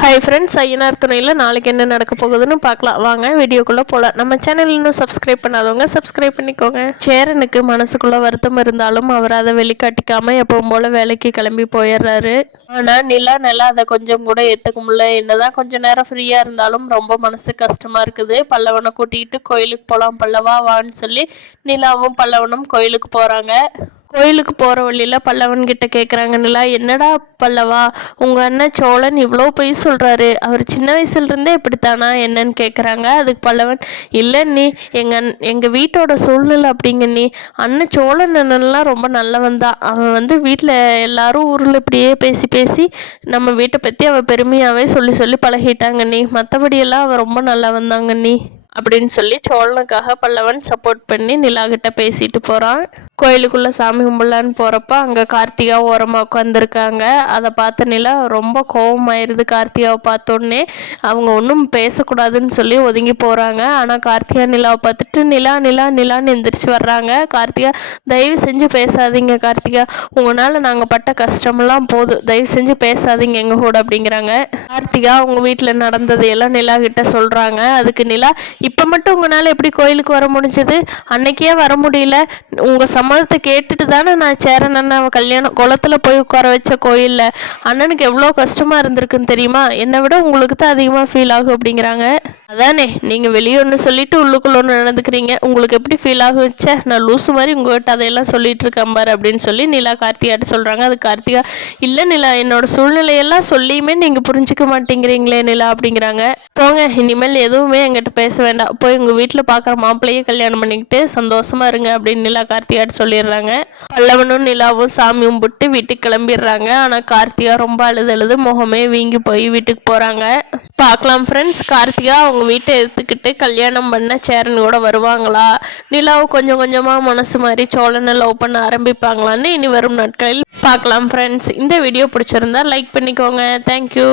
Hi friends, Ayyanar துணையில் நாளைக்கு என்ன நடக்க போகுதுன்னு பார்க்கலாம். வாங்க வீடியோக்குள்ளே போகலாம். நம்ம சேனல் இன்னும் சப்ஸ்கிரைப் பண்ணாதவங்க சப்ஸ்கிரைப் பண்ணிக்கோங்க. சேரனுக்கு மனசுக்குள்ளே வருத்தம் இருந்தாலும் அவர் அதை வெளிக்காட்டிக்காமல் எப்பவும் போல் வேலைக்கு கிளம்பி போயிடுறாரு. ஆனால் நிலா அதை கொஞ்சம் கூட ஏற்றுக்க முடியல. என்னதான் கொஞ்சம் நேரம் ஃப்ரீயாக இருந்தாலும் ரொம்ப மனசு கஷ்டமாக இருக்குது. பல்லவனை கூட்டிகிட்டு கோயிலுக்கு போகலாம் பல்லவா வான்னு சொல்லி நிலாவும் பல்லவனும் கோயிலுக்கு போகிறாங்க. கோயிலுக்கு போகிற வழியில் பல்லவன்கிட்ட கேட்குறாங்க நிலா, என்னடா பல்லவா, உங்கள் அண்ணன் சோழன் இவ்வளோ பொய் சொல்கிறாரு, அவர் சின்ன வயசுலேருந்தே இப்படித்தானா என்னன்னு கேட்குறாங்க. அதுக்கு பல்லவன், இல்லை நீ எங்கள் வீட்டோட சூழ்நிலை அப்படிங்க நீ. அண்ணன் சோழன் அண்ணன்லாம் ரொம்ப நல்லவன் தான். அவன் வீட்டில் எல்லாரும் ஊரில் இப்படியே பேசி பேசி நம்ம வீட்டை பற்றி அவன் பெருமையாகவே சொல்லி பழகிட்டாங்க நீ. மற்றபடியெல்லாம் அவன் ரொம்ப நல்லவன் தாங்க நீ அப்படின்னு சொல்லி சோழனுக்காக பல்லவன் சப்போர்ட் பண்ணி நிலாகிட்ட பேசிட்டு போகிறான். கோயிலுக்குள்ளே சாமி கும்பிடலான்னு போகிறப்ப அங்கே கார்த்திகா ஓரமாக உட்காந்துருக்காங்க. அதை பார்த்த நிலா ரொம்ப கோபமாயிருது. கார்த்திகாவை பார்த்தோன்னே அவங்க ஒன்றும் பேசக்கூடாதுன்னு சொல்லி ஒதுங்கி போகிறாங்க. ஆனால் கார்த்திகா நிலாவை பார்த்துட்டு நிலான்னு எந்திரிச்சு வர்றாங்க. கார்த்திகா, தயவு செஞ்சு பேசாதீங்க கார்த்திகா, உங்களால் நாங்கள் பட்ட கஷ்டமெல்லாம் போதும், தயவு செஞ்சு பேசாதீங்க எங்கள் கூட அப்படிங்கிறாங்க. கார்த்திகா அவங்க வீட்டில் நடந்ததையெல்லாம் நிலா கிட்ட சொல்கிறாங்க. அதுக்கு நிலா, இப்போ மட்டும் உங்களால் எப்படி கோயிலுக்கு வர முடிஞ்சது, அன்னைக்கே வர முடியல, உங்கள் சம்மதத்தை கேட்டுட்டு தானே நான் சேரன் அண்ணாவை கல்யாணம் குளத்தில் போய் உட்கார வச்ச கோயிலில். அண்ணனுக்கு எவ்வளோ கஷ்டமாக இருந்திருக்குன்னு தெரியுமா, என்னை விட உங்களுக்கு தான் அதிகமாக ஃபீல் ஆகும் அப்படிங்கிறாங்க. அதானே, நீங்கள் வெளியே ஒன்று சொல்லிவிட்டு உள்ளுக்குள்ள ஒன்று நடந்துக்கிறீங்க, உங்களுக்கு எப்படி ஃபீல் ஆகுச்சே, நான் லூஸு மாதிரி உங்கள்கிட்ட அதையெல்லாம் சொல்லிட்டு இருக்கேன் பாரு அப்படின்னு சொல்லி நிலா கார்த்திகாட்ட சொல்கிறாங்க. அது கார்த்திகா, இல்லை நிலா, என்னோடய சூழ்நிலையெல்லாம் சொல்லியுமே நீங்கள் புரிஞ்சிக்க மாட்டேங்கிறீங்களே நிலா அப்படிங்கிறாங்க. போங்க, இனிமேல் எதுவுமே என்கிட்ட பேச வேண்டாம், போய் உங்கள் வீட்டில் பார்க்குற மாப்பிள்ளையே கல்யாணம் பண்ணிக்கிட்டு சந்தோஷமாக இருங்க அப்படின்னு நிலா கார்த்திகாட்ட சொல்லிடுறாங்க. பல்லவனும் நிலாவும் சாமி கும்பிட்டு வீட்டுக்கு கிளம்பிடுறாங்க. ஆனால் கார்த்திகா ரொம்ப அழுது முகமே வீங்கி போய் வீட்டுக்கு போகிறாங்க. பார்க்கலாம் ஃப்ரெண்ட்ஸ், கார்த்திகா அவங்க வீட்டை எடுத்துக்கிட்டு கல்யாணம் பண்ண சேரன் கூட வருவாங்களா, நிலாவை கொஞ்சம் கொஞ்சமாக மனசு மாதிரி சோழனை லவ் பண்ண ஆரம்பிப்பாங்களான்னு இனி வரும் நாட்களில் பார்க்கலாம் ஃப்ரெண்ட்ஸ். இந்த வீடியோ பிடிச்சிருந்தா லைக் பண்ணிக்கோங்க. தேங்க்யூ.